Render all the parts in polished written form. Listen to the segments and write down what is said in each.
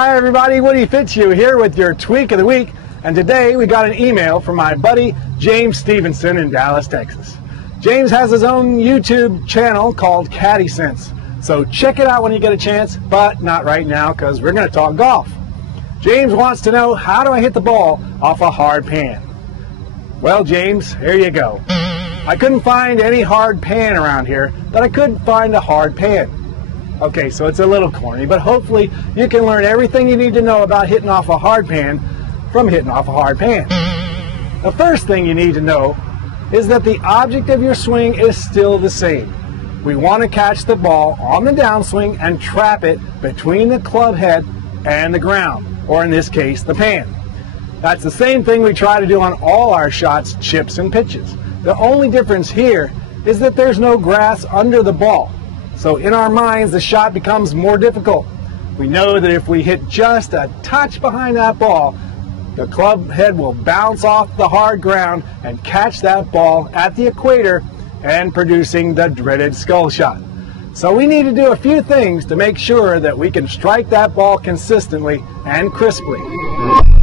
Hi everybody, Woody Fitzhugh here with your Tweak of the Week, and today we got an email from my buddy James Stevenson in Dallas, Texas. James has his own YouTube channel called Caddy Sense, so check it out when you get a chance, but not right now because we're going to talk golf. James wants to know, how do I hit the ball off a hard pan? Well James, here you go. I couldn't find any hard pan around here, but I could find a hard pan. Okay, so it's a little corny, but hopefully you can learn everything you need to know about hitting off a hard pan from hitting off a hard pan. The first thing you need to know is that the object of your swing is still the same. We want to catch the ball on the downswing and trap it between the club head and the ground, or in this case, the pan. That's the same thing we try to do on all our shots, chips, and pitches. The only difference here is that there's no grass under the ball. So in our minds, the shot becomes more difficult. We know that if we hit just a touch behind that ball, the club head will bounce off the hard ground and catch that ball at the equator and producing the dreaded skull shot. So we need to do a few things to make sure that we can strike that ball consistently and crisply.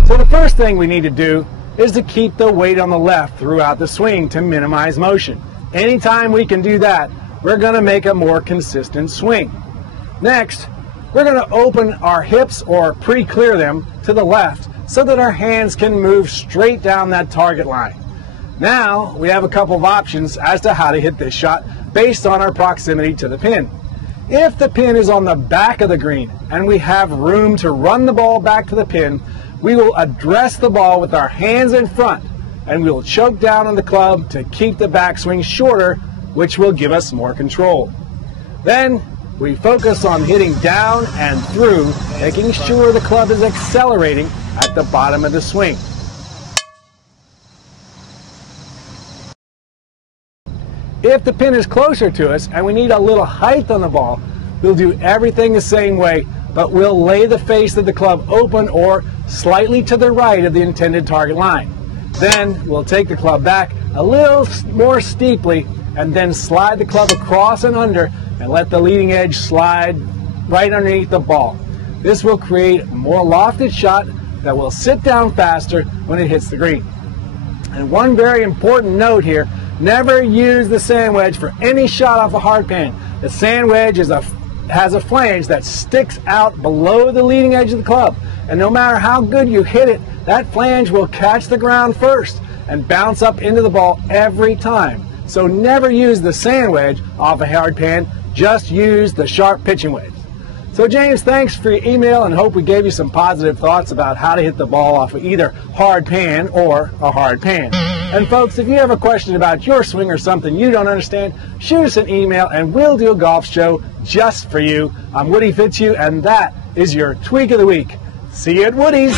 So the first thing we need to do is to keep the weight on the left throughout the swing to minimize motion. Anytime we can do that, we're going to make a more consistent swing. Next, we're going to open our hips or pre-clear them to the left so that our hands can move straight down that target line. Now we have a couple of options as to how to hit this shot based on our proximity to the pin. If the pin is on the back of the green and we have room to run the ball back to the pin, we will address the ball with our hands in front and we will choke down on the club to keep the backswing shorter, which will give us more control. Then we focus on hitting down and through, making sure the club is accelerating at the bottom of the swing. If the pin is closer to us and we need a little height on the ball, we'll do everything the same way, but we'll lay the face of the club open or slightly to the right of the intended target line. Then we'll take the club back a little more steeply and then slide the club across and under and let the leading edge slide right underneath the ball. This will create a more lofted shot that will sit down faster when it hits the green. And one very important note here, never use the sand wedge for any shot off a hard pan. The sand wedge has a flange that sticks out below the leading edge of the club. And no matter how good you hit it, that flange will catch the ground first and bounce up into the ball every time. So never use the sand wedge off a hard pan, just use the sharp pitching wedge. So James, thanks for your email and hope we gave you some positive thoughts about how to hit the ball off of either hard pan or a hard pan. And folks, if you have a question about your swing or something you don't understand, shoot us an email and we'll do a golf show just for you. I'm Woody Fitzhugh and that is your Tweak of the Week. See you at Woody's.